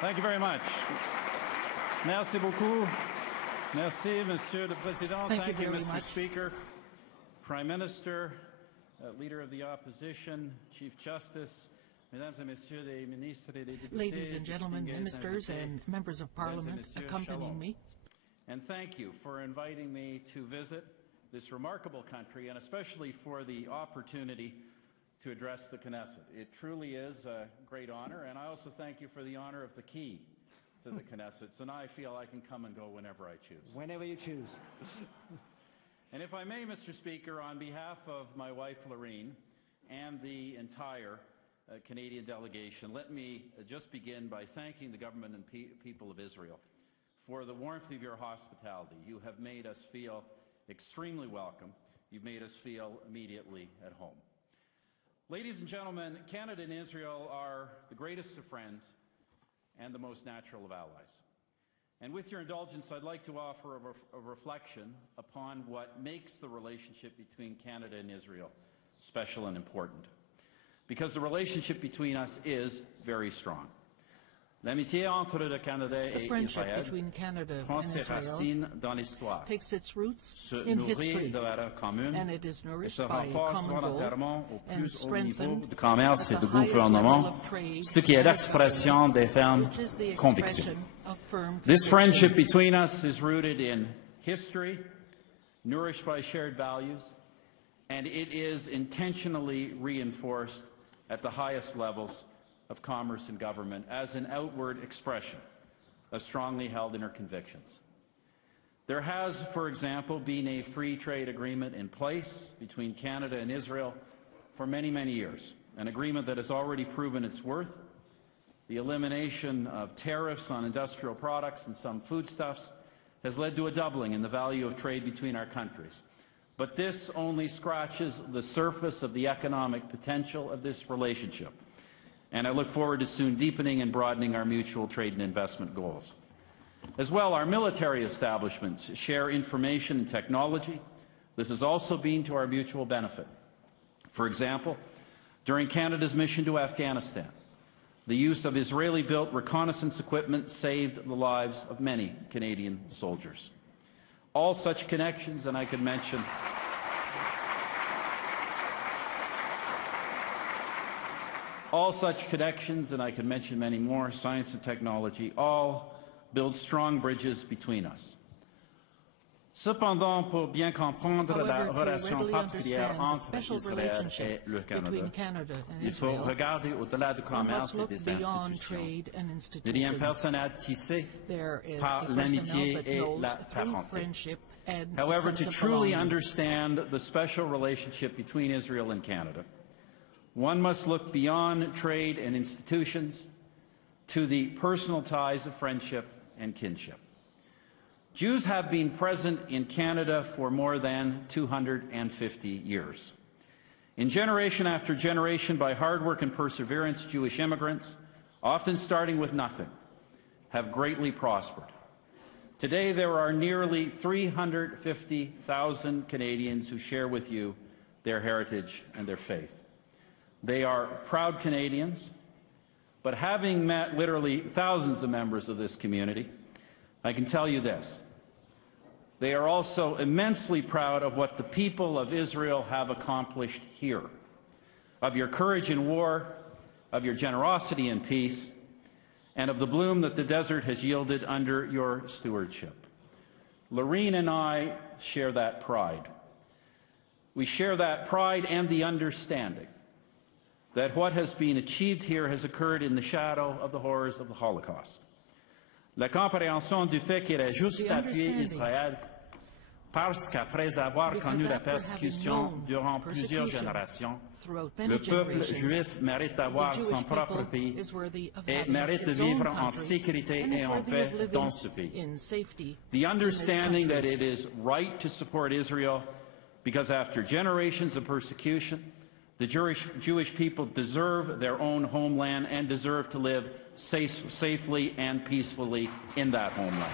Thank you very much. Merci beaucoup. Merci, Monsieur le Président. Thank you, Mr. Speaker. Prime Minister, Leader of the Opposition, Chief Justice, Mesdames et Messieurs les ministres et les députés, ladies and gentlemen, ministers and members of parliament accompanying me. And thank you for inviting me to visit this remarkable country, and especially for the opportunity to address the Knesset. It truly is a great honor, and I also thank you for the honor of the key to the Knesset. So now I feel I can come and go whenever I choose. Whenever you choose. And if I may, Mr. Speaker, on behalf of my wife, Lorene, and the entire Canadian delegation, let me just begin by thanking the government and people of Israel for the warmth of your hospitality. You have made us feel extremely welcome. You've made us feel immediately at home. Ladies and gentlemen, Canada and Israel are the greatest of friends and the most natural of allies. And with your indulgence, I'd like to offer a reflection upon what makes the relationship between Canada and Israel special and important. Because the relationship between us is very strong. L'amitié entre le Canada et Israël prend ses racines dans l'histoire, se nourrit de valeurs communes et se renforce volontairement au plus haut niveau de commerce et de gouvernement, ce qui est l'expression des fermes convictions. This friendship between us is rooted in history, nourished by shared values, and it is intentionally reinforced at the highest levels of commerce and government as an outward expression of strongly held inner convictions. There has, for example, been a free trade agreement in place between Canada and Israel for many, many years, an agreement that has already proven its worth. The elimination of tariffs on industrial products and some foodstuffs has led to a doubling in the value of trade between our countries. But this only scratches the surface of the economic potential of this relationship. And I look forward to soon deepening and broadening our mutual trade and investment goals. As well, our military establishments share information and technology. This has also been to our mutual benefit. For example, during Canada's mission to Afghanistan, the use of Israeli-built reconnaissance equipment saved the lives of many Canadian soldiers. All such connections, and I could mention many more, science and technology, all build strong bridges between us. Cependant, pour bien comprendre la relation particulière entre Israël et le Canada, il faut regarder au-delà du commerce et des institutions, les liens personnels tissés par l'amitié et la parenté. However, to truly understand the special relationship between Israel and Canada, one must look beyond trade and institutions to the personal ties of friendship and kinship. Jews have been present in Canada for more than 250 years. In generation after generation, by hard work and perseverance, Jewish immigrants, often starting with nothing, have greatly prospered. Today, there are nearly 350,000 Canadians who share with you their heritage and their faith. They are proud Canadians, but having met literally thousands of members of this community, I can tell you this. They are also immensely proud of what the people of Israel have accomplished here, of your courage in war, of your generosity in peace, and of the bloom that the desert has yielded under your stewardship. Lorene and I share that pride. We share that pride and the understanding that what has been achieved here has occurred in the shadow of the horrors of the Holocaust. La compréhension du fait qu'il est juste d'appuyer Israël parce qu'après avoir connu la persécution durant plusieurs générations, le peuple juif mérite d'avoir son propre pays et mérite de vivre en sécurité et en paix dans ce pays. The understanding that it is right to support Israel because after generations of persecution, the Jewish people deserve their own homeland and deserve to live safely and peacefully in that homeland.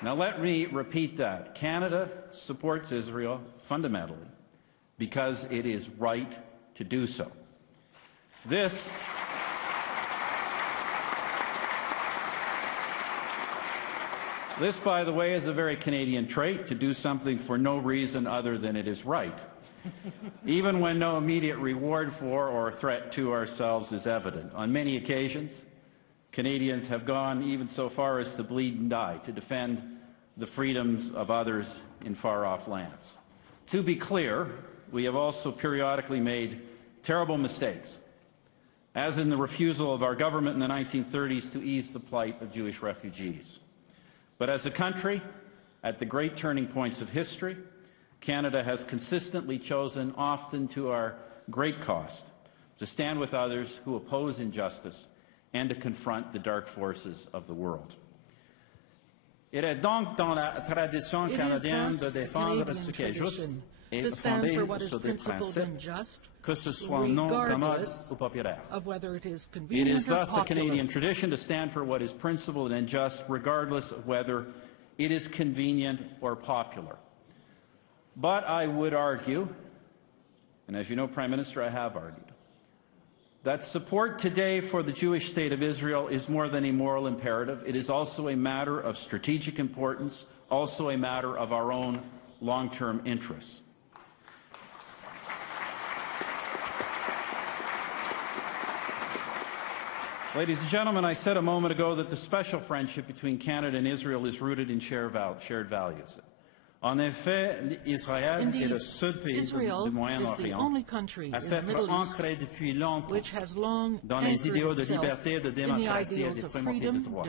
Now let me repeat that. Canada supports Israel fundamentally because it is right to do so. This This, by the way, is a very Canadian trait, to do something for no reason other than it is right, even when no immediate reward for or threat to ourselves is evident. On many occasions, Canadians have gone even so far as to bleed and die to defend the freedoms of others in far-off lands. To be clear, we have also periodically made terrible mistakes, as in the refusal of our government in the 1930s to ease the plight of Jewish refugees. But as a country, at the great turning points of history, Canada has consistently chosen, often to our great cost, to stand with others who oppose injustice and to confront the dark forces of the world. Il est donc dans la tradition canadienne de défendre ce qui est juste et fondé sur des principes, que ce soit non commode ou populaire. It is thus a Canadian tradition to stand for what is principled and just, regardless of whether it is convenient or popular. But I would argue, and as you know, Prime Minister, I have argued, that support today for the Jewish state of Israel is more than a moral imperative. It is also a matter of strategic importance, also a matter of our own long-term interests. Ladies and gentlemen, I said a moment ago that the special friendship between Canada and Israel is rooted in shared values. En effet, Israël est le seul pays du Moyen-Orient à s'être ancré depuis longtemps dans les idéaux de liberté, de démocratie et de primauté de droit.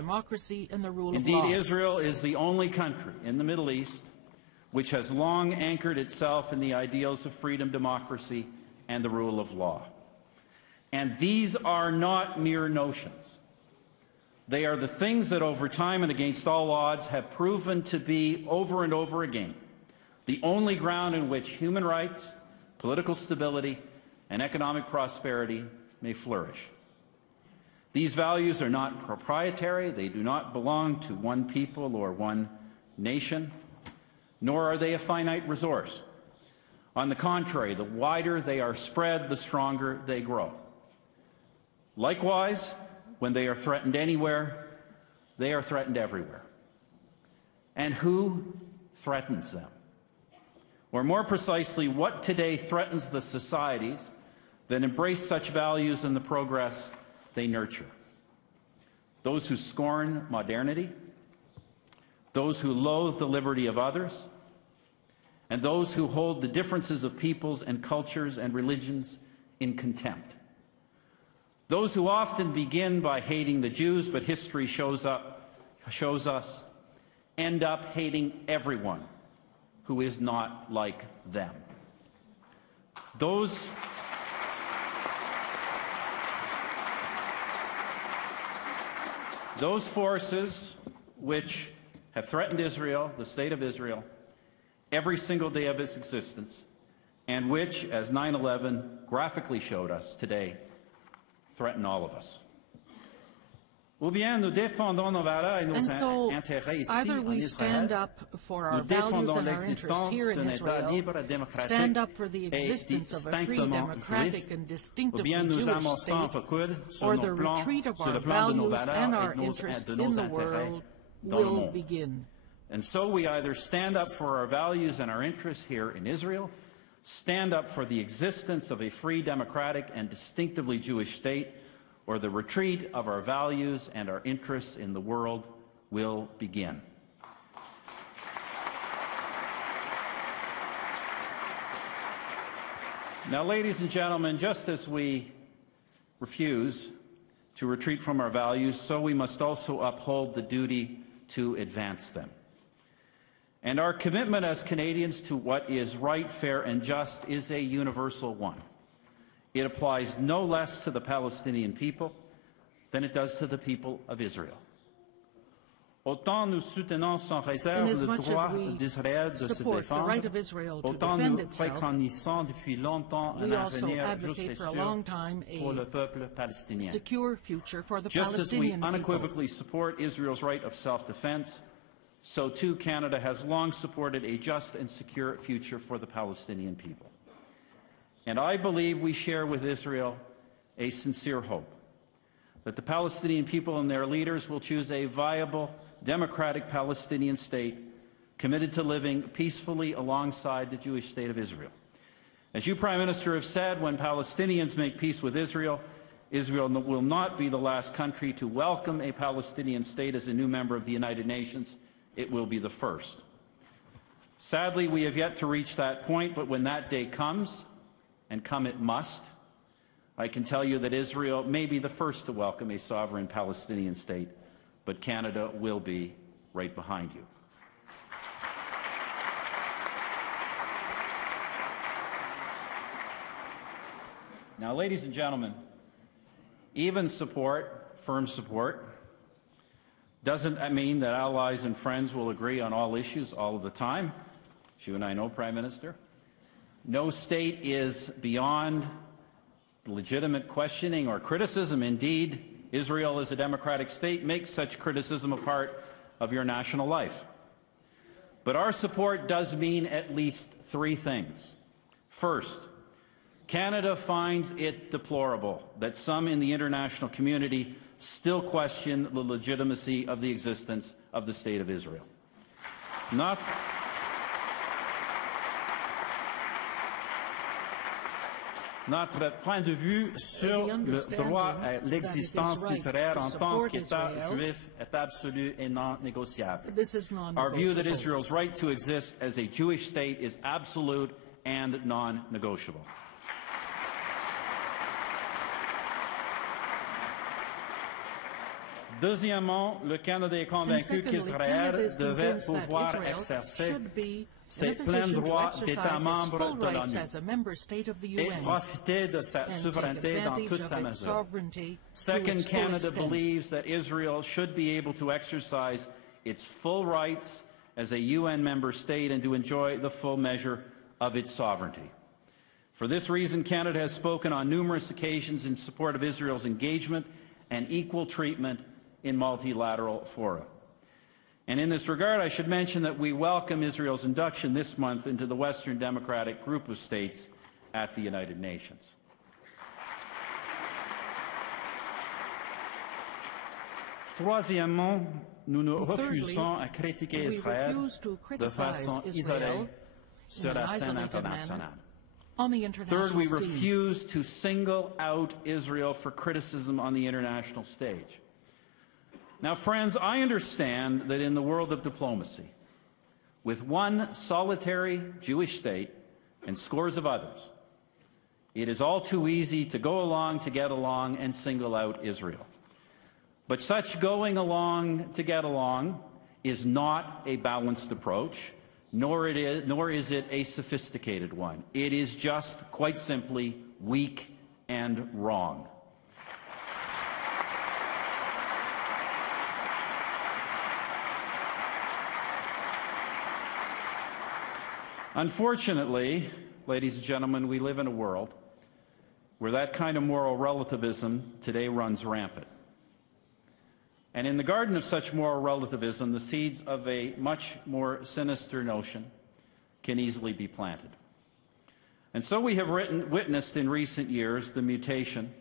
Indeed, Israel is the only country in the Middle East which has long anchored itself in the ideals of freedom, democracy, and the rule of law. And these are not mere notions. They are the things that over time and against all odds have proven to be, over and over again, the only ground in which human rights, political stability, and economic prosperity may flourish. These values are not proprietary. They do not belong to one people or one nation, nor are they a finite resource. On the contrary, the wider they are spread, the stronger they grow. Likewise, when they are threatened anywhere, they are threatened everywhere. And who threatens them? Or more precisely, what today threatens the societies that embrace such values and the progress they nurture? Those who scorn modernity, those who loathe the liberty of others, and those who hold the differences of peoples and cultures and religions in contempt. Those who often begin by hating the Jews, but history shows us, end up hating everyone who is not like them. Those forces which have threatened Israel, the state of Israel, every single day of its existence, and which, as 9/11 graphically showed us today, threaten all of us. Ou bien nous défendons nos valeurs et nos intérêts ici en Israël. Nous défendons l'existence d'un État libre, démocratique et distinctement juif. Ou bien nous amorçons un recul sur le plan de nos valeurs et de nos intérêts dans le monde. And so we either stand up for our values and our interests here in Israel, stand up for the existence of a free, democratic, and distinctively Jewish state, or the retreat of our values and our interests in the world will begin. Now, ladies and gentlemen, just as we refuse to retreat from our values, so we must also uphold the duty to advance them. And our commitment as Canadians to what is right, fair, and just is a universal one. It applies no less to the Palestinian people than it does to the people of Israel. Autant nous soutenons sans réserve le droit d'Israël de se défendre, autant nous préconisons depuis longtemps un avenir juste et sûr pour le peuple palestinien. Just as we unequivocally support Israel's right of self-defense, so too Canada has long supported a just and secure future for the Palestinian people. And I believe we share with Israel a sincere hope that the Palestinian people and their leaders will choose a viable, democratic Palestinian state committed to living peacefully alongside the Jewish state of Israel. As you, Prime Minister, have said, when Palestinians make peace with Israel, Israel will not be the last country to welcome a Palestinian state as a new member of the United Nations. It will be the first. Sadly, we have yet to reach that point, but when that day comes, and come it must, I can tell you that Israel may be the first to welcome a sovereign Palestinian state, but Canada will be right behind you. Now, ladies and gentlemen, even support, firm support, doesn't mean that allies and friends will agree on all issues all of the time. As you and I know, Prime Minister, no state is beyond legitimate questioning or criticism. Indeed, Israel as a democratic state makes such criticism a part of your national life. But our support does mean at least three things. First, Canada finds it deplorable that some in the international community still question the legitimacy of the existence of the State of Israel. Notre point de vue sur le droit à l'existence d'Israël en tant qu'État juif est absolu et non négociable. Our view that Israel's right to exist as a Jewish state is absolute and non-negotiable. Deuxièmement, le Canada est convaincu qu'Israël devait pouvoir exercer ses pleins droits d'État membre de l'ONU et profiter de sa souveraineté dans toute sa mesure. Second, Canada believes that Israel should be able to exercise its full rights as a UN member state and to enjoy the full measure of its sovereignty. For this reason, Canada has spoken on numerous occasions in support of Israel's engagement and equal treatment in multilateral fora. And in this regard, I should mention that we welcome Israel's induction this month into the Western Democratic Group of States at the United Nations. Troisièmement, nous nous refusons à critiquer Israël de façon isolée sur la scène internationale. Third, we refuse to single out Israel for criticism on the international stage. Now, friends, I understand that in the world of diplomacy, with one solitary Jewish state and scores of others, it is all too easy to go along to get along and single out Israel. But such going along to get along is not a balanced approach, nor is it a sophisticated one. It is just, quite simply, weak and wrong. Unfortunately, ladies and gentlemen, we live in a world where that kind of moral relativism today runs rampant. And in the garden of such moral relativism, the seeds of a much more sinister notion can easily be planted. And so we have witnessed in recent years the mutation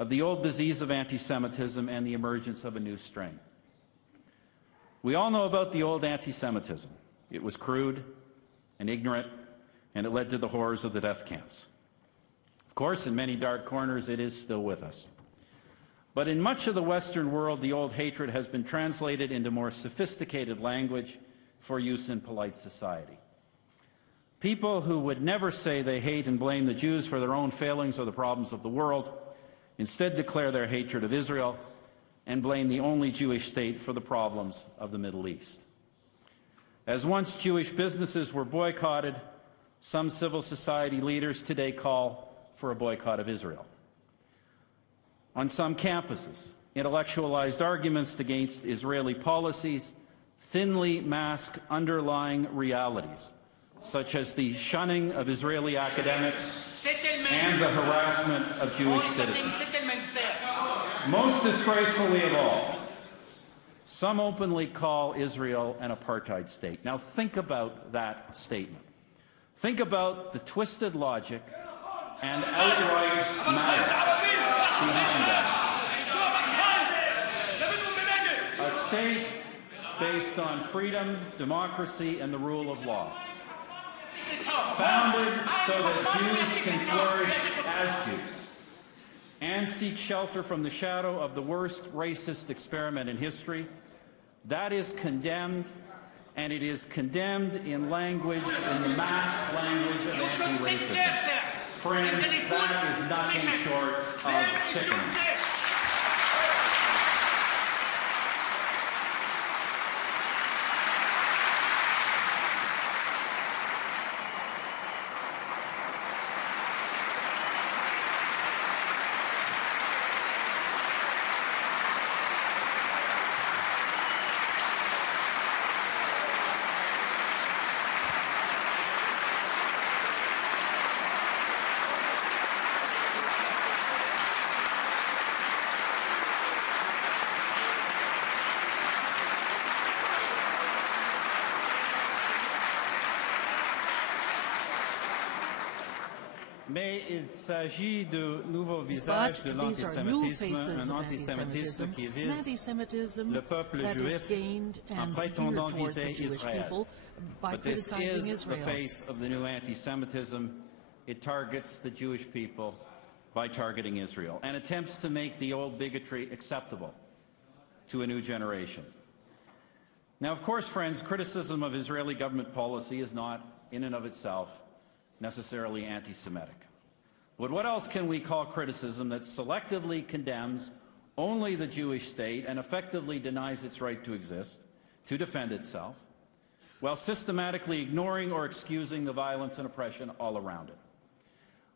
of the old disease of anti-Semitism and the emergence of a new strain. We all know about the old anti-Semitism. It was crude and ignorant, and it led to the horrors of the death camps. Of course, in many dark corners, it is still with us. But in much of the Western world, the old hatred has been translated into more sophisticated language for use in polite society. People who would never say they hate and blame the Jews for their own failings or the problems of the world instead declare their hatred of Israel and blame the only Jewish state for the problems of the Middle East. As once Jewish businesses were boycotted, some civil society leaders today call for a boycott of Israel. On some campuses, intellectualized arguments against Israeli policies thinly mask underlying realities, such as the shunning of Israeli academics and the harassment of Jewish citizens. Most disgracefully of all, some openly call Israel an apartheid state. Now think about that statement. Think about the twisted logic and outright malice behind that. A state based on freedom, democracy, and the rule of law. Founded so that Jews can flourish as Jews and seek shelter from the shadow of the worst racist experiment in history. That is condemned, and it is condemned in language, in the masked language of anti-racism. Friends, that is nothing short of sickening. Mais il s'agit de nouveaux visages de l'antisémitisme, un antisémitisme qui vise le peuple juif en prétendant viser Israël. But this is the face of the new anti-Semitism. It targets the Jewish people by targeting Israel and attempts to make the old bigotry acceptable to a new generation. Now, of course, friends, criticism of Israeli government policy is not, in and of itself, necessarily anti-Semitic. But what else can we call criticism that selectively condemns only the Jewish state and effectively denies its right to exist, to defend itself, while systematically ignoring or excusing the violence and oppression all around it?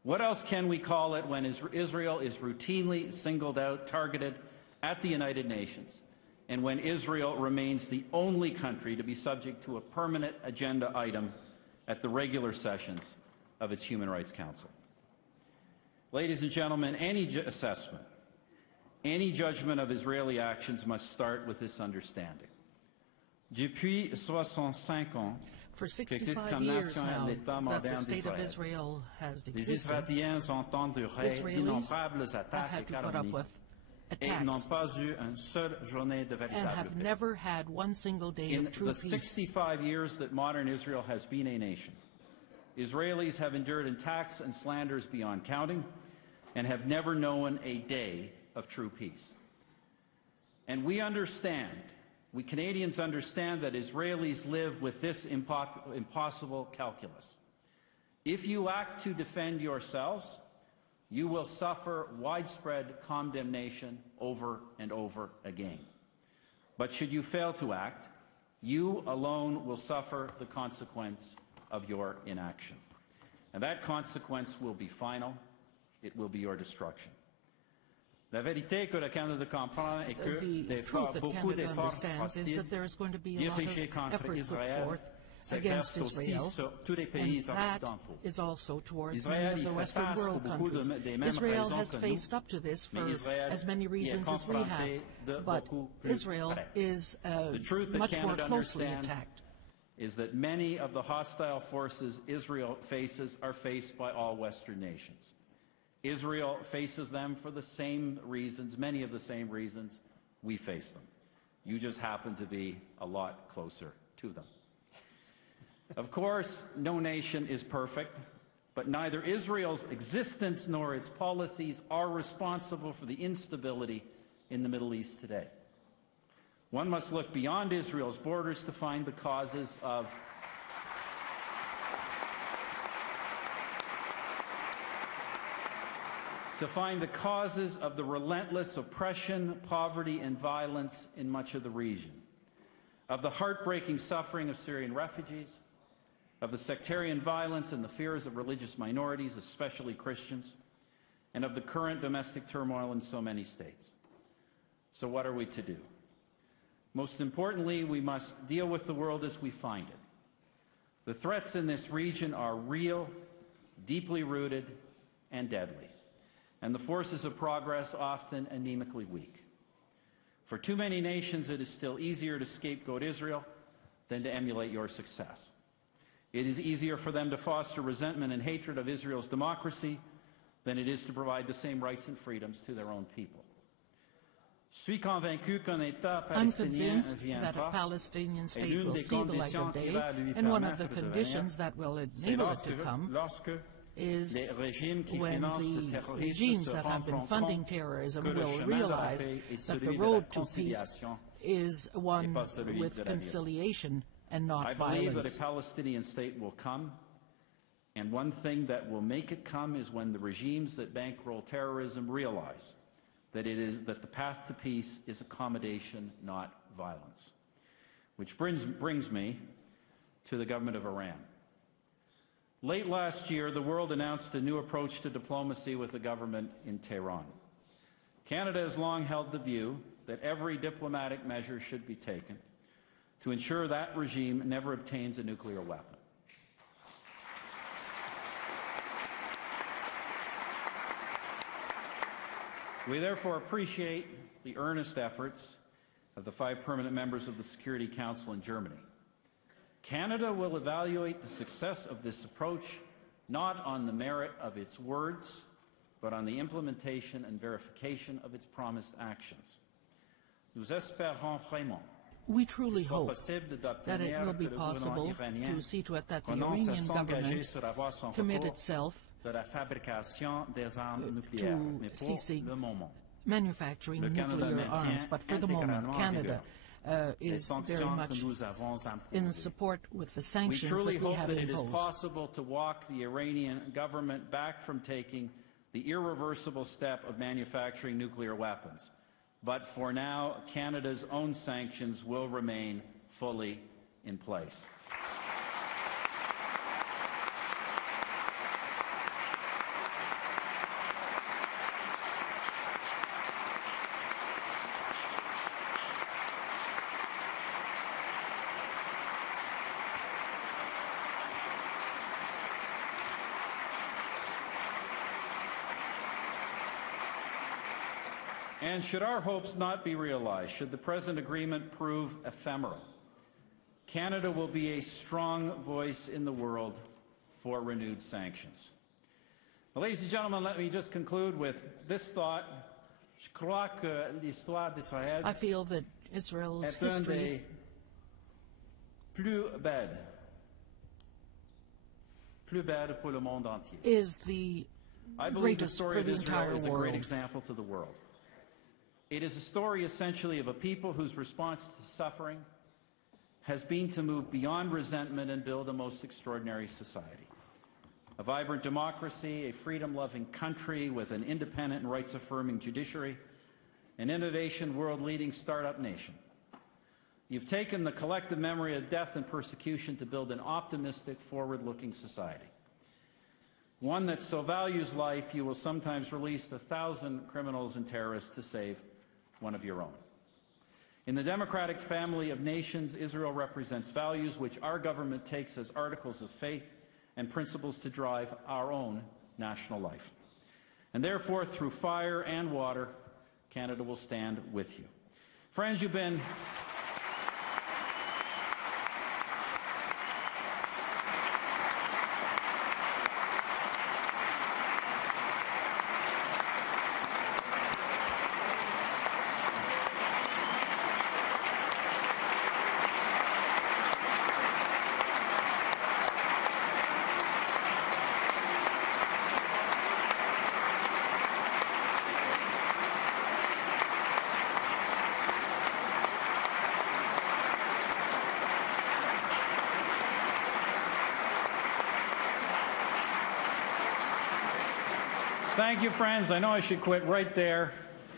What else can we call it when Israel is routinely singled out, targeted at the United Nations, and when Israel remains the only country to be subject to a permanent agenda item at the regular sessions of its Human Rights Council? Ladies and gentlemen, any assessment, any judgment of Israeli actions must start with this understanding. Depuis 65 ans, for 65 years now that the state of Israel has existed, Israéliens ont enduré d'innombrables attaques et calomnies et n'ont pas eu une seule journée de véritable and have never had one single day of true peace. In the 65 years that modern Israel has been a nation, Israelis have endured attacks and slanders beyond counting and have never known a day of true peace. And we Canadians understand that Israelis live with this impossible calculus. If you act to defend yourselves, you will suffer widespread condemnation over and over again. But should you fail to act, you alone will suffer the consequence of your inaction. And that consequence will be final. It will be your destruction. La vérité que le Canada comprend est que beaucoup d'efforts hostiles dirigés contre Israël s'exercent aussi sur tous les pays occidentaux. Israël y fait face pour beaucoup des mêmes raisons que nous, mais Israël y est confronté de beaucoup plus près. The truth that Canada understands is that many of the hostile forces Israel faces are faced by all Western nations. Israel faces them for the same reasons, many of the same reasons we face them. You just happen to be a lot closer to them. Of course, no nation is perfect, but neither Israel's existence nor its policies are responsible for the instability in the Middle East today. One must look beyond Israel's borders to find the causes of the relentless oppression, poverty, and violence in much of the region, of the heartbreaking suffering of Syrian refugees, of the sectarian violence and the fears of religious minorities, especially Christians, and of the current domestic turmoil in so many states. So what are we to do? Most importantly, we must deal with the world as we find it. The threats in this region are real, deeply rooted, and deadly, and the forces of progress often anemically weak. For too many nations, it is still easier to scapegoat Israel than to emulate your success. It is easier for them to foster resentment and hatred of Israel's democracy than it is to provide the same rights and freedoms to their own people. I'm convinced that a Palestinian state will see the light of day, and one of the conditions that will enable it to come is when the regimes that have been funding terrorism will realize that the road to peace is one with conciliation and not violence. I believe that a Palestinian state will come, and one thing that will make it come is when the regimes that bankroll terrorism realize that the path to peace is accommodation, not violence. Which brings me to the government of Iran. Late last year, the world announced a new approach to diplomacy with the government in Tehran. Canada has long held the view that every diplomatic measure should be taken to ensure that regime never obtains a nuclear weapon. We therefore appreciate the earnest efforts of the 5 permanent members of the Security Council in Germany. Canada will evaluate the success of this approach not on the merit of its words, but on the implementation and verification of its promised actions. Nous espérons vraiment We truly hope that it will be possible to see to it that the Iranian government commit itself to ceasing manufacturing nuclear arms. But for the moment, Canada is very much in support with the sanctions that we have imposed. We truly hope that it is possible to walk the Iranian government back from taking the irreversible step of manufacturing nuclear weapons. But for now, Canada's own sanctions will remain fully in place. And should our hopes not be realized, should the present agreement prove ephemeral, Canada will be a strong voice in the world for renewed sanctions. Well, ladies and gentlemen, let me just conclude with this thought. I feel that Israel's history is the I believe the story of Israel is a great example to the world. It is a story essentially of a people whose response to suffering has been to move beyond resentment and build a most extraordinary society. A vibrant democracy, a freedom-loving country with an independent and rights-affirming judiciary, an innovation world-leading startup nation. You've taken the collective memory of death and persecution to build an optimistic, forward-looking society. One that so values life, you will sometimes release 1,000 criminals and terrorists to save one of your own. In the democratic family of nations, Israel represents values which our government takes as articles of faith and principles to drive our own national life. And therefore, through fire and water, Canada will stand with you. Friends, you've been Thank you, friends. I know I should quit right there.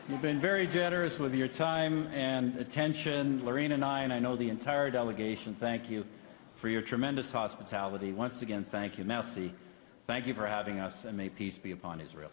You've been very generous with your time and attention. Lorene and I know the entire delegation, thank you for your tremendous hospitality. Once again, thank you. Merci. Thank you for having us, and may peace be upon Israel.